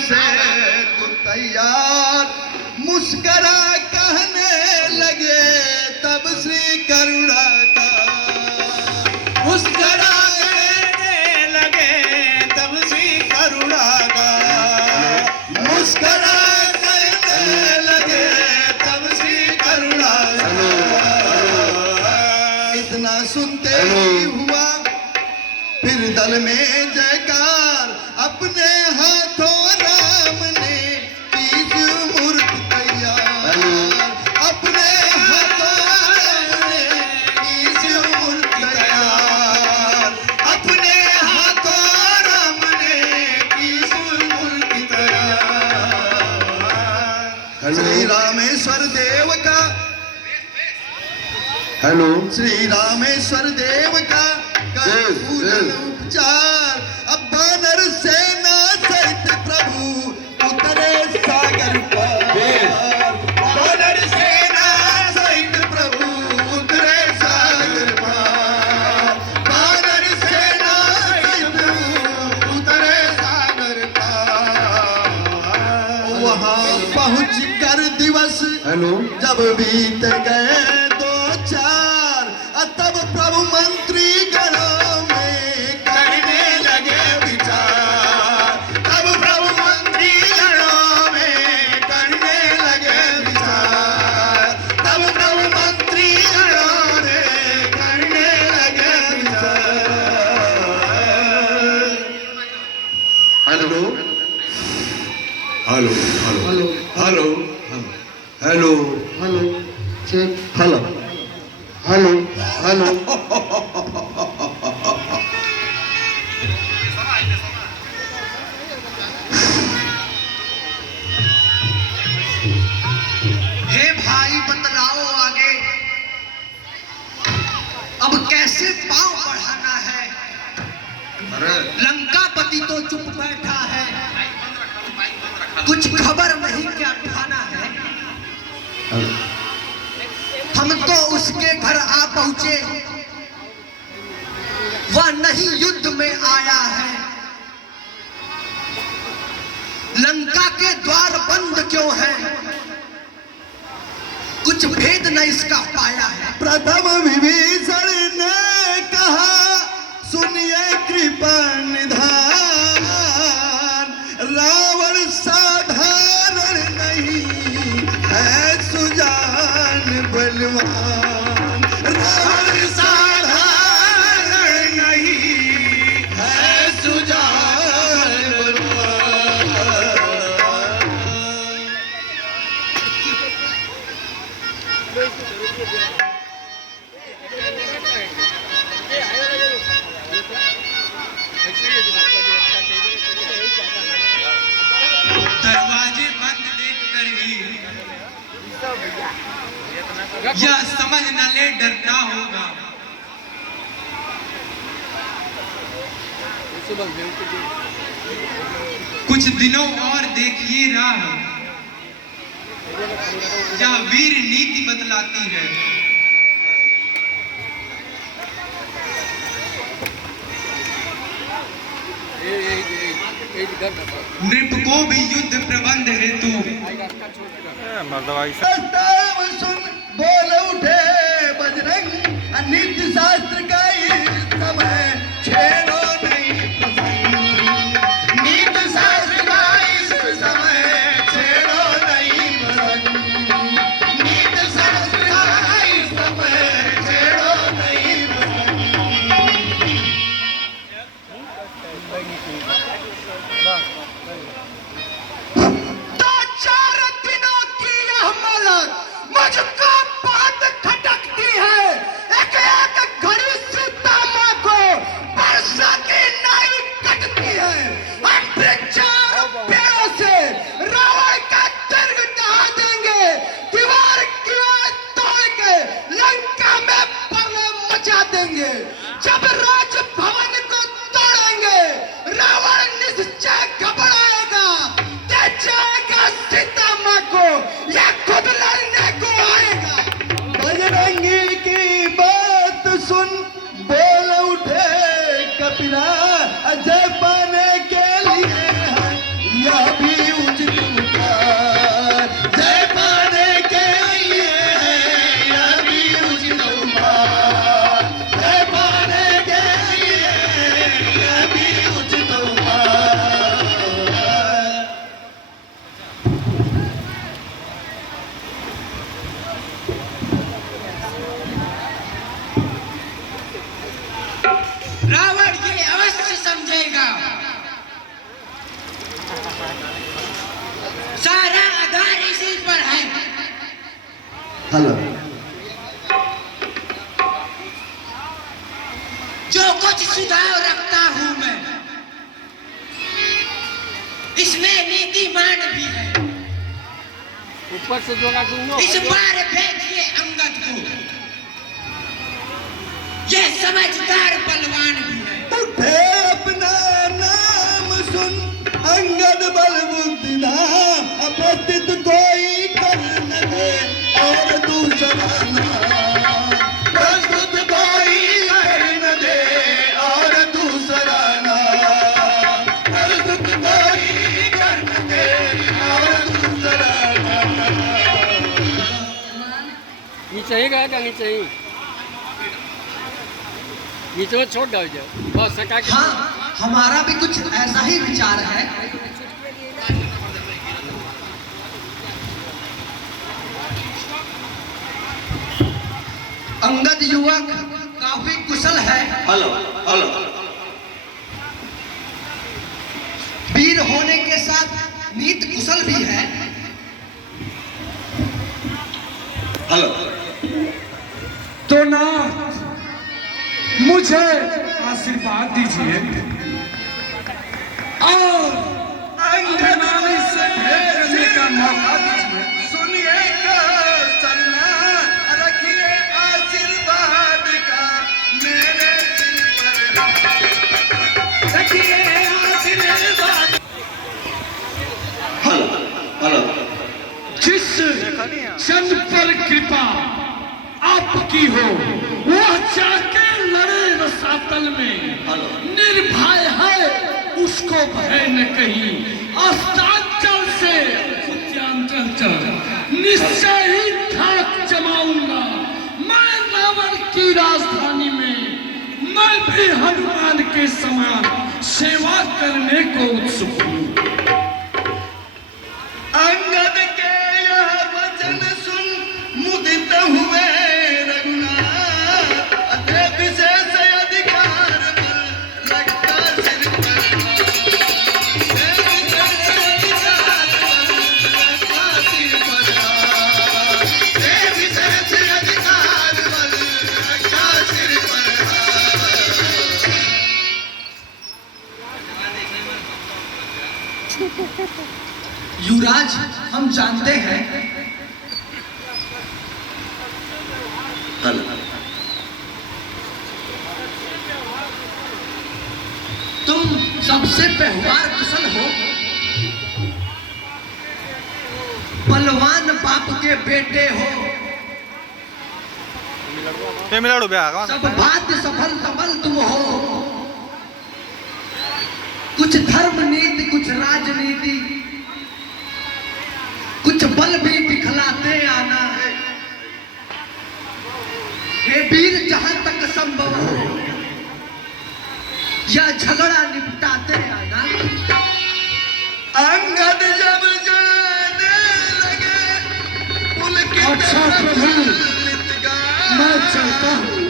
से तू तैयार, मुस्करा कहने लगे तब श्री करुणाकर, मुस्करा कहने लगे तब श्री करुणाकर, मुस्करा कहने लगे तब श्री करुणाकर। इतना सुनते ही हुआ फिर दल में जयकार, अपने हाथों राम ने तीज मूर्त तैयार, अपने हाथों राम ने तीज मूर्त तैयार, अपने हाथों राम ने तीज मूर्त तैयार। श्री रामेश्वर देव का, हेलो, श्री रामेश्वर देव का पूर्ण उपचार, अब बानर सेना सहित प्रभु उतरे सागर पार, बानर सेना सहित प्रभु उतरे सागर पार, बानर सेना सहित प्रभु उतरे सागर पार। वहां पहुंच कर दिवस हेलो, जब बीत गए दो चार, तब प्रभु मंत्री गणों में करने लगे विचार, तब प्रभु मंत्री गणों में करने लगे विचार, तब प्रभु मंत्री गणों में करने लगे विचार। Hello, hello hello, hello hello, hello check, hello hello, hello. हे भाई बतलाओ आगे, अब कैसे पांव बढ़ाना है? लंकापति तो चुप बैठा है, कुछ खबर नहीं क्या ठाना है। हम तो उसके घर आ पहुंचे, वह नहीं युद्ध में आया है। लंका के द्वार बंद क्यों हैं? कुछ भेद न इसका पाया है। प्रथम विभीषण ने कहा सुनिए कृपा निधान, रावण साधारण नहीं है सुजान बलवान, रावण साधारण नहीं है सुजान बलवान। दरवाजे बंद देखकर ही यह समझ न ले डरना होगा। कुछ दिनों और देखिए राह, यह वीर नीति बतलाती है। नृप को भी युद्ध प्रबंध हेतु सुन बोल उठे बजरंग, नित्य शास्त्र का इस समय छेड़ो नहीं प्रसंग, नित्य शास्त्र का इस समय छेड़ो नहीं प्रसंग, नित्य शास्त्र का इस समय छेड़ो नहीं तो 4 दिनों की यह मलक मुझको बहुत खटकती है। एक एक घड़ी सीता माँ को वर्षा की नाई कटती है। हम वृक्षार पेड़ों से रावण का दुर्ग ढहा देंगे, दीवार तोड़ के लंका में प्रलय मचा देंगे। जब राजभवन को तोड़ेंगे, रावण निश्चय घबराएगा, जाएगा सीता माँ को, या खुद लड़ने को आएगा। बजरंगी की बात सुन बोल उठे कपिला, अजय पाने के लिए है यह भी कुछ सुझाव रखता हूं मैं। इसमें नीतिमान भी है। ऊपर से जोड़ा इस बार भेजिए अंगद को, ये समझदार बलवान भी है। उठे अपना नाम सुन अंगद बलबुद्धि धाम, अप्रतित कोई कर न दे और दूसरा नाम, प्रस्तुत कोई कर न दे और दूसरा नाम, प्रस्तुत कोई कर न दे और दूसरा नाम। नीचे ही गएगा, नीचे ही नीचे छोड़ दो जो बस सका के। हाँ, हमारा भी कुछ ऐसा ही विचार है। अंगद युवक काफी कुशल है, हेलो हेलो वीर होने के साथ नीत कुशल भी है। हेलो। तो ना मुझे आशीर्वाद दीजिए और अंगनानी से भेंट करने का मौका दीजिए। सुनिए कौशल्या, रखिए आशीर्वाद का मेरे दिल पर, रखिए आशीर्वाद। Hello hello. जिस जन पर कृपा आपकी हो वह जाके लड़े रसातल में, निर्भय है उसको भय न कहीं, अस्तांचल से निश्चय ही ठाक जमाऊंगा मैं रावण की राजधानी में। मैं भी हनुमान के समान सेवा करने को उत्सुक हूँ। अंगद के यह वचन सुन मुदित हुए रघुनाथ, अतः विशेष अधिकार बल रखा सिर पर, विशेष अधिकार बल रखा सिर पर। युवराज, हम जानते हैं तुम सबसे व्यवहार कुशल हो, बलवान बाप के बेटे हो, सब बात सफल सबल तुम हो। कुछ धर्म नीति, कुछ राजनीति, कुछ बल भी दिखलाते आना है। हे वीर, जहां तक संभव हो यह झगड़ा निपटाते आना। अंगद जब जाने लगे पुलकित अच्छा प्रभु, प्रफुल्लित गाए, मैं चलता हूँ।